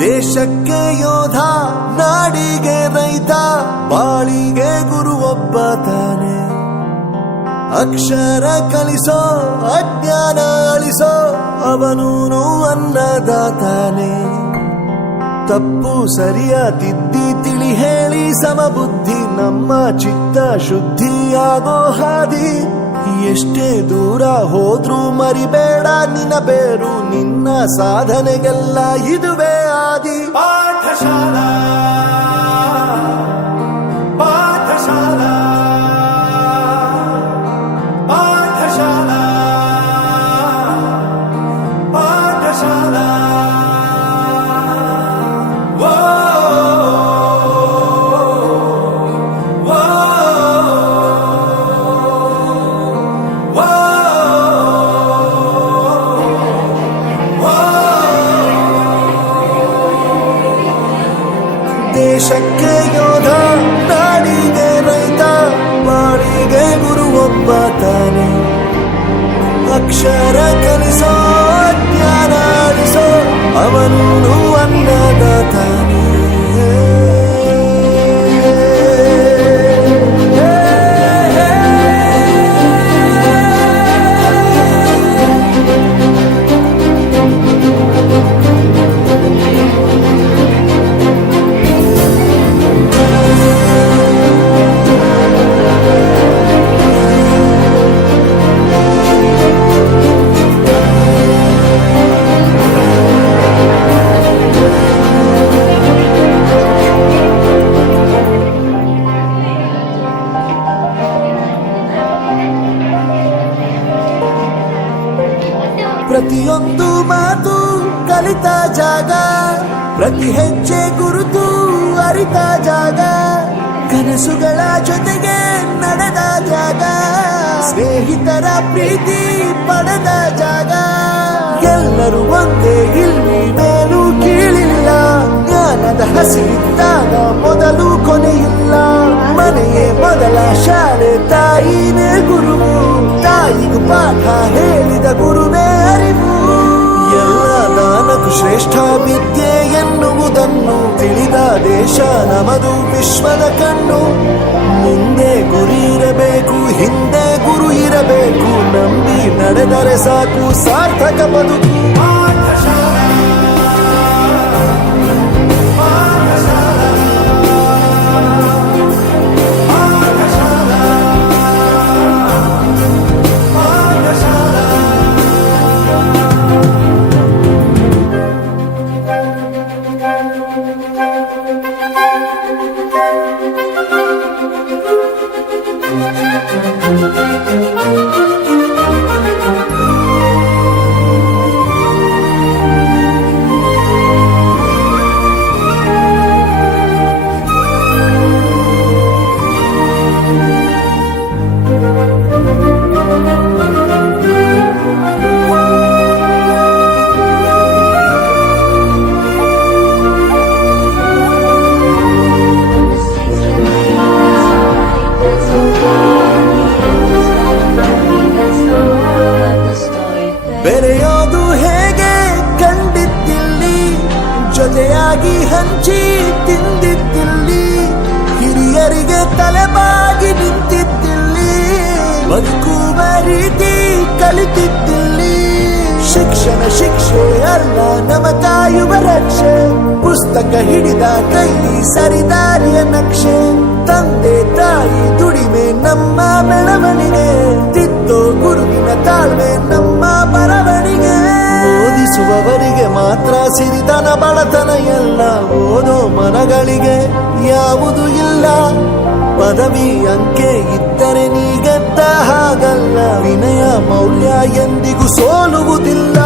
ದೇಶಕ್ಕೆ ಯೋಧ, ನಾಡಿಗೆ ರೈತ, ಬಾಳಿಗೆ ಗುರು ಒಬ್ಬ ತಾನೆ. ಅಕ್ಷರ ಕಲಿಸೋ, ಅಜ್ಞಾನ ಅಳಿಸೋ, ಅವನೂನು ಅನ್ನದಾತಾನೆ. ತಪ್ಪು ಸರಿಯ ತಿದ್ದಿ ತಿಳಿ ಹೇಳಿ ಸಮಬುದ್ಧಿ ನಮ್ಮ ಚಿತ್ತ ಶುದ್ಧಿಯಾಗೋ ಹಾದಿ. ಎಷ್ಟೇ ದೂರ ಹೋದ್ರೂ ಮರಿಬೇಡ ನಿನ್ನ ಬೇರು, ನಿನ್ನ ಸಾಧನೆಗೆಲ್ಲ ಇದುವೇ ಆದಿ. ಪಾಠಶಾಲಾ ಪಾಠಶಾಲಾ ಪಾಠಶಾಲಾ ಪಾಠಶಾಲಾ. ದೇಶಕ್ಕೆ ಯೋಧ, ನಾಡಿಗೆ ರೈತ, ಬಾಳಿಗೆ ಗುರು ಒಬ್ಬ ತಾನೆ. ಅಕ್ಷರ ಕಲಿಸೋ, ಜ್ಞಾನ ಅಳಿಸೋ, ಅವನೂನು ಅನ್ನದಾತಾನೆ. ಪ್ರತಿಯೊಂದು ಮಾತು ಕಲಿತ ಜಾಗ, ಪ್ರತಿ ಹೆಜ್ಜೆ ಗುರುತು ಅರಿತ ಜಾಗ, ಕನಸುಗಳ ಜೊತೆಗೆ ನಡೆದ ಜಾಗ, ಸ್ನೇಹಿತರ ಪ್ರೀತಿ ಪಡೆದ ಜಾಗ. ಎಲ್ಲರೂ ಒಂದೇ, ಇಲ್ಲಿ ಮೇಲೂ ಕೀಳಿಲ್ಲ, ಜ್ಞಾನದ ಹಸಿವಿದ್ದಾಗ ಮೊದಲು ಕೊನೆಯಿಲ್ಲ. ಮನೆಯೇ ಮೊದಲ ಶಾಲೆ, ತಾಯಿನೇ ಗುರುವು, ತಾಯಿಗೂ ಪಾಠ ಹೇಳಿದ ಗುರುವೇ ಅರಿವು. ಎಲ್ಲ ದಾನಕ್ಕೂ ಶ್ರೇಷ್ಠ ವಿದ್ಯೆ ಎನ್ನುವುದನ್ನು ತಿಳಿದ ದೇಶ ನಮದು, ವಿಶ್ವದ ಕಣ್ಣು. ಮುಂದೆ ಗುರಿ ಇರಬೇಕು, ಹಿಂದೆ ಗುರು ಇರಬೇಕು, ನಂಬಿ ನಡೆದರೆ ಸಾಕು ಸಾರ್ಥಕ ಬದುಕು. ಬೆರೆಯೋದು ಹೇಗೆ ಕಂಡಿದ್ದಿಲ್ಲಿ, ಜೊತೆಯಾಗಿ ಹಂಚಿ ತಿಂದಿದ್ದಿಲ್ಲಿ, ಹಿರಿಯರಿಗೆ ತಲೆಬಾಗಿ ನಿಂತಿದ್ದಿಲ್ಲಿ, ಬದುಕುವ ರೀತಿ ಕಲಿತಿದ್ದಿಲ್ಲಿ. ಶಿಕ್ಷಣ ಶಿಕ್ಷೆ ಅಲ್ಲ ನಮ ಕಾಯುವ ರಕ್ಷೆ, ಪುಸ್ತಕ ಹಿಡಿದ ಕೈ ಸರಿದಾರಿಯ ನಕ್ಷೆ. ತಂದೆ ತಾಯಿ ದುಡಿಮೆ ನಮ್ಮ ಬೆಳವಣಿಗೆ, ತಿದ್ದೋ ಗುರುವಿನ ತಾಳ್ಮೆ ನಮ್ಮ ಬರವಣಿಗೆ. ಓದಿಸುವವರಿಗೆ ಮಾತ್ರ ಸಿರಿತನ ಬಡತನ ಎಲ್ಲ, ಓದೋ ಮನಗಳಿಗೆ ಯಾವುದು ಇಲ್ಲ. ಪದವಿ ಅಂಕೆ ಇದ್ದರೆ ನೀಗೆದ್ದ ಹಾಗಲ್ಲ, ವಿನಯ ಮೌಲ್ಯ ಎಂದಿಗೂ ಸೋಲುವುದಿಲ್ಲ.